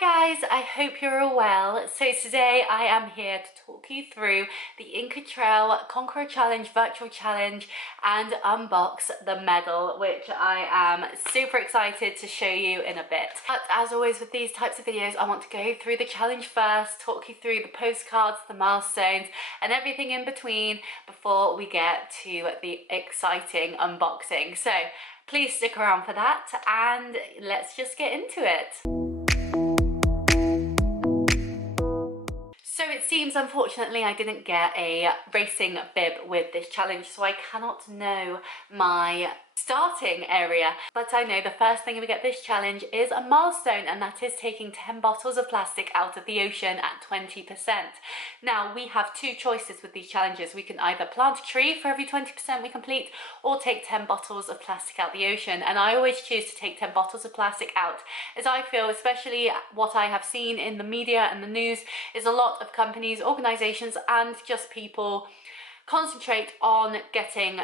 Hi guys, I hope you're all well. So today I am here to talk you through the Inca Trail Conqueror Challenge virtual challenge and unbox the medal, which I am super excited to show you in a bit. But as always with these types of videos, I want to go through the challenge first, talk you through the postcards, the milestones and everything in between before we get to the exciting unboxing. So please stick around for that and let's just get into it. So it seems, unfortunately, I didn't get a racing bib with this challenge, so I cannot know my starting area. But I know the first thing we get this challenge is a milestone, and that is taking 10 bottles of plastic out of the ocean at 20%. Now, we have two choices with these challenges. We can either plant a tree for every 20% we complete, or take 10 bottles of plastic out the ocean. And I always choose to take 10 bottles of plastic out, as I feel, especially what I have seen in the media and the news, is a lot of companies, organizations and just people concentrate on getting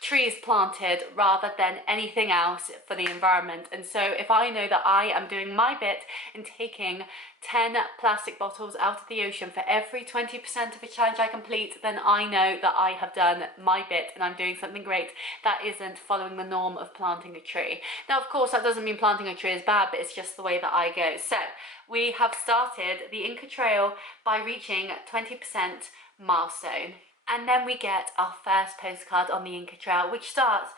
trees planted rather than anything else for the environment. And so if I know that I am doing my bit in taking 10 plastic bottles out of the ocean for every 20% of a challenge I complete, then I know that I have done my bit and I'm doing something great that isn't following the norm of planting a tree. Now, of course, that doesn't mean planting a tree is bad, but it's just the way that I go. So we have started the Inca Trail by reaching 20% milestone. And then we get our first postcard on the Inca Trail, which starts,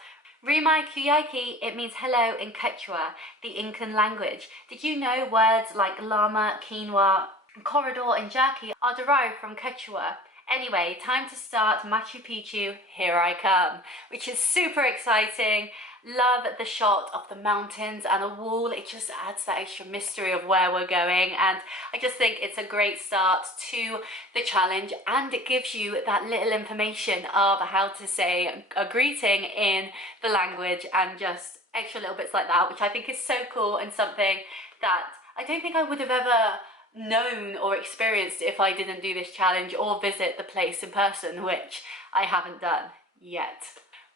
Rumai Kuyaki, it means hello in Quechua, the Incan language. Did you know words like llama, quinoa, corridor and jerky are derived from Quechua? Anyway, time to start Machu Picchu, here I come, which is super exciting. Love the shot of the mountains and a wall. It just adds that extra mystery of where we're going, and I just think it's a great start to the challenge, and it gives you that little information of how to say a greeting in the language and just extra little bits like that, which I think is so cool and something that I don't think I would have ever known or experienced if I didn't do this challenge or visit the place in person, which I haven't done yet.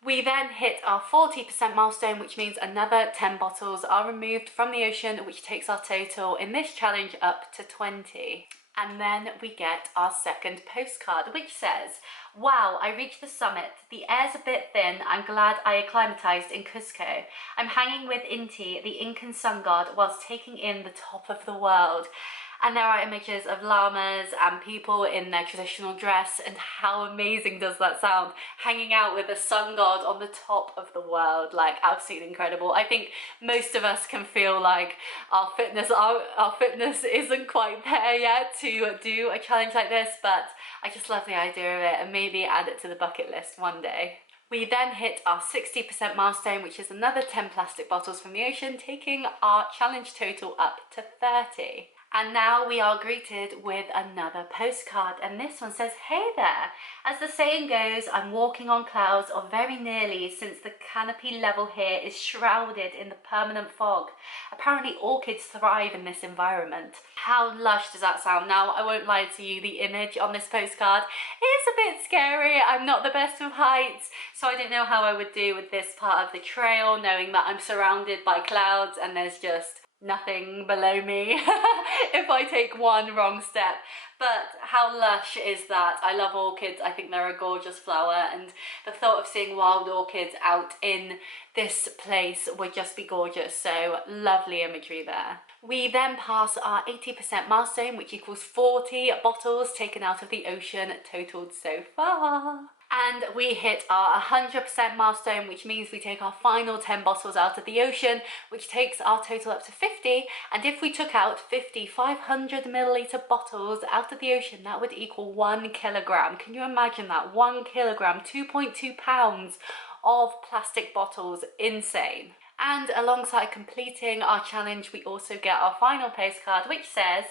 We then hit our 40% milestone, which means another 10 bottles are removed from the ocean, which takes our total in this challenge up to 20. And then we get our second postcard, which says, wow, I reached the summit. The air's a bit thin. I'm glad I acclimatized in Cusco. I'm hanging with Inti, the Incan sun god, whilst taking in the top of the world. And there are images of llamas and people in their traditional dress, and how amazing does that sound? Hanging out with the sun god on the top of the world, like absolutely incredible. I think most of us can feel like our fitness isn't quite there yet to do a challenge like this, but I just love the idea of it and maybe add it to the bucket list one day. We then hit our 60% milestone, which is another 10 plastic bottles from the ocean, taking our challenge total up to 30. And now we are greeted with another postcard, and this one says, hey there. As the saying goes, I'm walking on clouds, or very nearly, since the canopy level here is shrouded in the permanent fog. Apparently orchids thrive in this environment. How lush does that sound? Now, I won't lie to you, the image on this postcard is a bit scary. I'm not the best with heights, so I didn't know how I would do with this part of the trail, knowing that I'm surrounded by clouds and there's just nothing below me if I take one wrong step. But how lush is that? I love orchids. I think they're a gorgeous flower, and the thought of seeing wild orchids out in this place would just be gorgeous. So lovely imagery there. We then pass our 80% milestone, which equals 40 bottles taken out of the ocean totaled so far. And we hit our 100% milestone, which means we take our final 10 bottles out of the ocean, which takes our total up to 50. And if we took out 50 500 milliliter bottles out of the ocean, that would equal 1 kilogram. Can you imagine that? 1 kilogram, 2.2 pounds of plastic bottles. Insane. And alongside completing our challenge, we also get our final postcard, which says,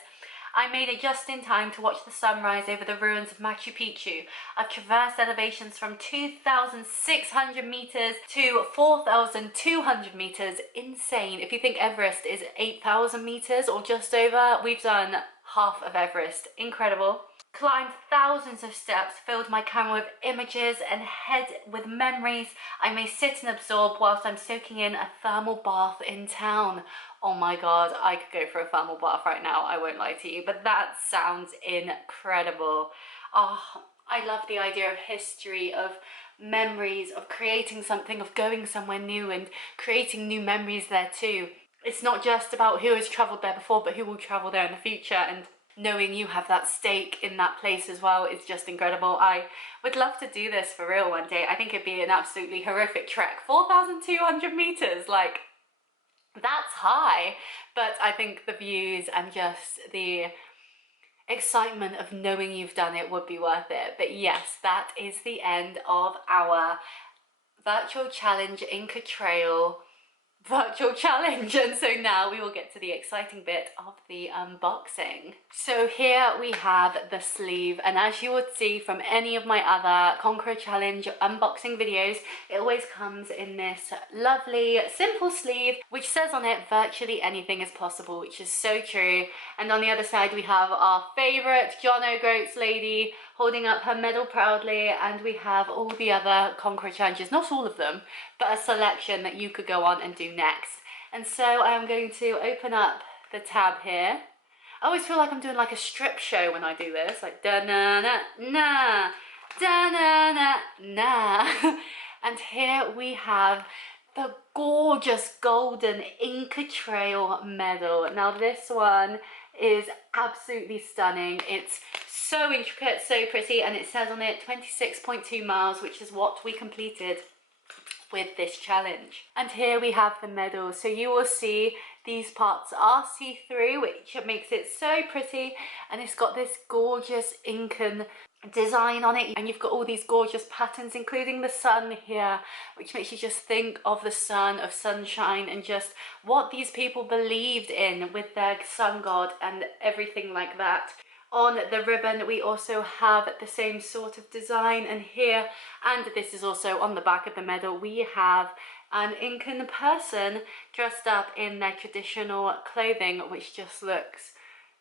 I made it just in time to watch the sunrise over the ruins of Machu Picchu. I've traversed elevations from 2,600 meters to 4,200 meters. Insane. If you think Everest is 8,000 meters or just over, we've done half of Everest. Incredible. climbed thousands of steps, filled my camera with images and head with memories I may sit and absorb whilst I'm soaking in a thermal bath in town. Oh my god, I could go for a thermal bath right now, I won't lie to you, but that sounds incredible. Oh, I love the idea of history, of memories, of creating something, of going somewhere new and creating new memories there too. It's not just about who has travelled there before, but who will travel there in the future, and knowing you have that stake in that place as well is just incredible. I would love to do this for real one day. I think it'd be an absolutely horrific trek. 4,200 meters, like, that's high, but I think the views and just the excitement of knowing you've done it would be worth it. But yes, that is the end of our virtual challenge Inca Trail virtual challenge, and so now we will get to the exciting bit of the unboxing. So here we have the sleeve, and as you would see from any of my other Conqueror Challenge unboxing videos, it always comes in this lovely simple sleeve which says on it virtually anything is possible, which is so true. And on the other side we have our favourite John O'Groats lady holding up her medal proudly, and we have all the other Conqueror Challenges, not all of them, but a selection that you could go on and do next. And so I am going to open up the tab here. I always feel like I'm doing like a strip show when I do this, like da-na-na-na, da-na-na-na. And here we have the gorgeous golden Inca Trail medal. Now this one is absolutely stunning. It's so intricate, so pretty, and it says on it 26.2 miles, which is what we completed with this challenge. And here we have the medal. So you will see these parts are see-through, which makes it so pretty, and it's got this gorgeous Incan design on it, and you've got all these gorgeous patterns, including the sun here, which makes you just think of the sun, of sunshine, and just what these people believed in with their sun god and everything like that. On the ribbon we also have the same sort of design, and here, and this is also on the back of the medal, we have an Incan person dressed up in their traditional clothing, which just looks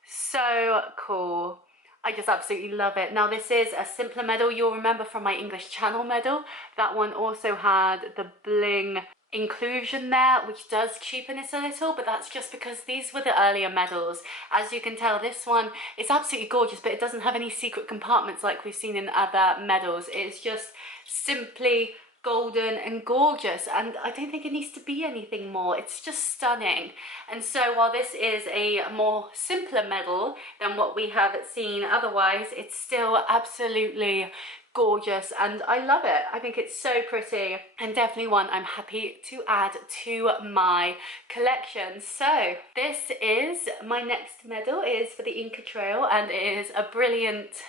so cool. I just absolutely love it. Now this is a simpler medal. You'll remember from my English Channel medal, that one also had the bling inclusion there, which does cheapen it a little, but that's just because these were the earlier medals. As you can tell, this one is absolutely gorgeous, but it doesn't have any secret compartments like we've seen in other medals. It's just simply golden and gorgeous, and I don't think it needs to be anything more. It's just stunning. And so while this is a more simpler medal than what we have seen otherwise, it's still absolutely gorgeous, and I love it. I think it's so pretty, and definitely one I'm happy to add to my collection. So this is my next medal. It is for the Inca Trail, and it is a brilliant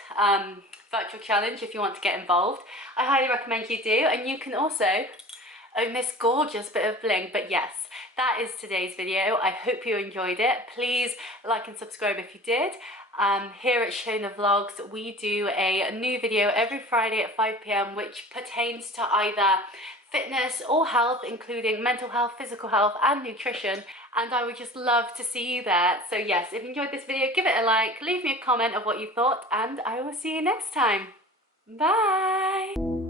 virtual challenge if you want to get involved. I highly recommend you do, and you can also own this gorgeous bit of bling. But yes, that is today's video. I hope you enjoyed it. Please like and subscribe if you did. Here at Shona Vlogs, we do a new video every Friday at 5 PM, which pertains to either fitness or health, including mental health, physical health, and nutrition. And I would just love to see you there. So yes, if you enjoyed this video, give it a like, leave me a comment of what you thought, and I will see you next time. Bye!